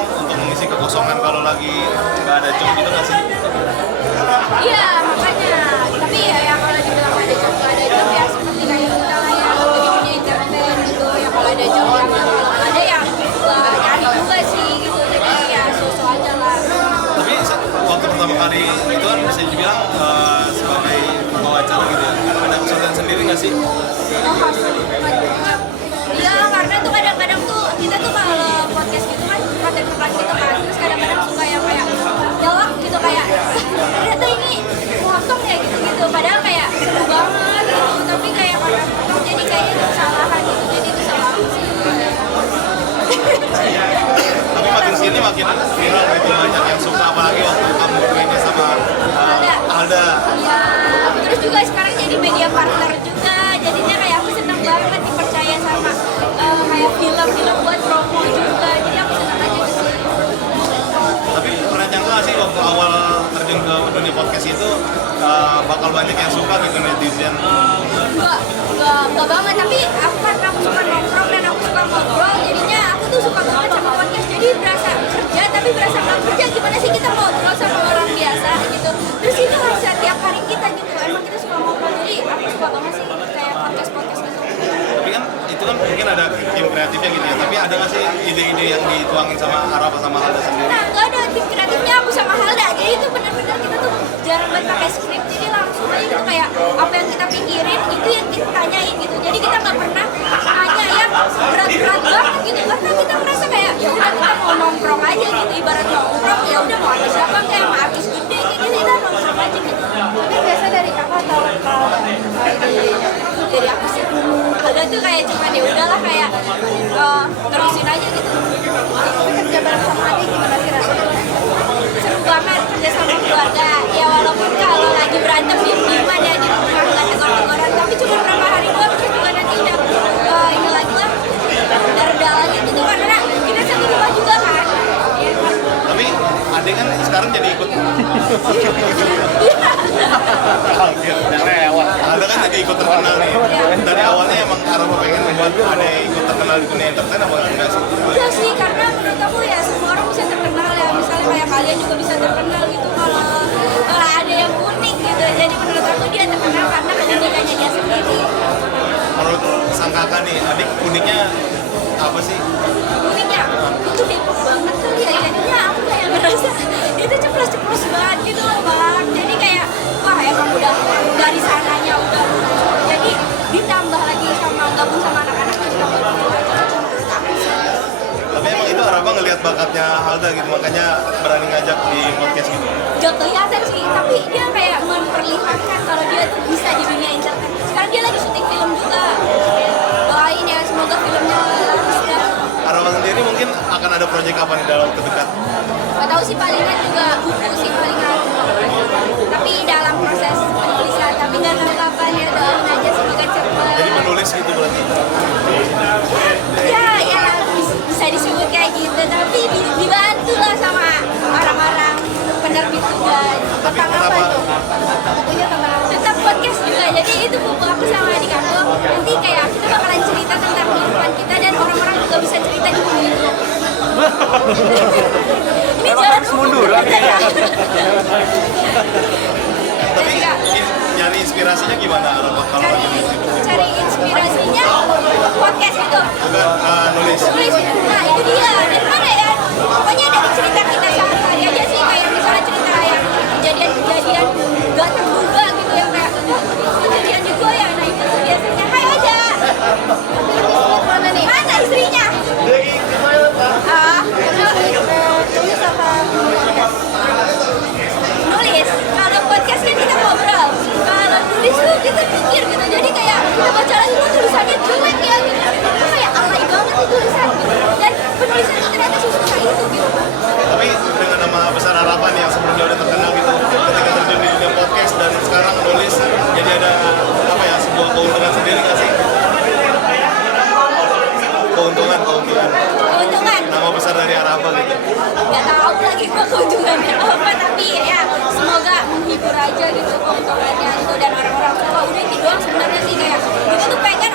bilang untuk mengisi kekosongan kalau lagi nggak ada job gitu nggak sih? Iya, makanya. Tapi ya kalau dibilang ada job nggak ada job ya seperti kayak kita lah ya di dunia entertain gitu ya, kalau ada job ya aman, kalau nggak ada ya nggak cari juga sih gitu, jadi ya so-so aja lah. Tapi waktu pertama kali itu kan bisa dibilang sebagai wawancara gitu ya, ada kesulitan sendiri nggak sih? Iya, karena tuh kadang-kadang tuh kita tuh kalau podcast gitu kan konten gitu kan, terus kadang-kadang suka yang kayak jawab gitu kayak ternyata ini potong ya gitu-gitu, padahal kayak seru banget gitu, tapi kayak kadang-kadang jadi kayak itu kesalahan gitu, jadi itu salah aku sih. Tapi makin sini makin viral gitu, banyak yang suka, apalagi waktu kamu ini sama Alda. Iya, terus juga sekarang jadi media partner juga, jadinya kayak aku seneng banget dipercaya sama kayak film-film buat promo juga, jadi aku seneng aja gitu sih. Tapi pernah nyangka nggak sih waktu awal terjun ke dunia podcast itu bakal banyak yang suka gitu netizen? Enggak banget, tapi aku karena aku suka nongkrong dan aku suka ngobrol, jadinya aku tuh suka banget sama podcast, jadi berasa kerja tapi berasa nggak kerja, gimana sih kita ngobrol sama orang biasa gitu, terus ini harusnya tiap hari kita gitu, emang kita suka ngobrol, jadi aku suka banget sih kayak podcast gitu. Tapi kan itu kan mungkin ada tim kreatifnya gitu ya, tapi ada nggak sih ide-ide yang dituangin sama Araf sama Alda sendiri? Nah, nggak ada tim kreatifnya aku sama Halda, jadi itu benar-benar kita tuh jarang banget pakai skrip, jadi langsung aja gitu kayak apa yang kita pikirin itu yang kita tanyain gitu, jadi kita nggak pernah nanya yang berat-berat banget gitu, karena kita merasa kayak ya udah kita mau nongkrong aja gitu, ibarat nongkrong ya udah mau artis siapa kayak mau artis gede gitu, kita nongkrong aja gitu. Tapi biasa dari kakak atau dari aku sih, Halda tuh kayak cuma ya udahlah kayak terusin aja gitu. Tapi kerja bareng sama adik gimana sih rasanya? Seru banget kerja sama keluarga, ya walaupun kalau lagi berantem diem-dieman ya di rumah nggak tegor-tegoran, tapi cuma berapa hari doang terus juga nanti udah ini lagi lah, udah reda lagi gitu, karena kita satu rumah juga kan. Tapi adek kan sekarang jadi ikut. Alda kan jadi ikut terkenal nih. Dari awalnya emang Araf pengen membuat adek ikut terkenal di dunia entertain apa enggak sih? Iya sih, karena menurut aku ya semua orang bisa terkenal ya, misalnya kayak kalian juga bisa terkenal gitu kalau ada yang unik gitu, jadi menurut aku dia terkenal karena keunikannya dia sendiri. Menurut sang kakak nih, adik uniknya apa sih? Uniknya itu heboh banget kali ya, jadinya aku kayak ngerasa itu ceplos-ceplos banget gitu loh bang, jadi kayak wah emang udah dari sananya udah lucu, jadi ditambah lagi sama gabung sama anak-anak yang suka menurut aku sih. Tapi emang itu Arafah ngelihat bakatnya Alda gitu, makanya berani ngajak di podcast gitu. Gak kelihatan sih, tapi dia kayak memperlihatkan kalau dia tuh bisa di dunia entertain. Sekarang dia lagi syuting film juga. Doain ya, semoga filmnya laris ya. Arafah sendiri mungkin akan ada proyek apa nih dalam terdekat? Gak tahu sih, palingan juga buku sih palingan. Tapi dalam proses penulisan, tapi gak tahu kapan ya, doain aja semoga cepat. Jadi menulis gitu berarti? Ya bisa disebut kayak gitu, tapi dibantu lah sama orang-orang penerbit juga. Tapi Tentang apa kenapa? itu? Bukunya tentang podcast juga, jadi itu buku aku sama adik aku. Nanti kayak kita bakalan cerita tentang kehidupan kita dan orang-orang juga bisa cerita di buku itu. Ini jalan Munduran ya. Tapi nyari inspirasinya gimana Arafah kalau lagi nulis? cari inspirasinya podcast gitu. Bukan nulis. Tulis, nah itu dia, dari mana ya? Pokoknya dari cerita kita sehari-hari aja sih, kayak misalnya cerita yang kejadian-kejadian gak terduga gitu, yang kayak kejadian juga ya, nah itu tuh biasanya, hai aja mana nih? Mana istrinya? Tulis apa? Nulis, kalau podcast kan kita ngobrol, kalau nulis tuh kita pikir gitu, jadi kayak kita baca lagi tuh tulisannya jelek ya gitu, itu kayak alay banget tuh tulisan gitu, dan penulisan itu ternyata susah itu gitu. Tapi dengan nama besar Arafah nih yang sebelumnya udah terkenal gitu, ketika terjun di dunia podcast dan sekarang nulis, jadi ada apa ya, sebuah keuntungan sendiri nggak sih? Keuntungan. Nama besar dari Arafah gitu. Gak tahu lagi kok keuntungannya apa, tapi ya semoga menghibur aja gitu keuntungannya itu, dan orang-orang suka, udah itu doang sebenarnya sih, kayak kita tuh pengen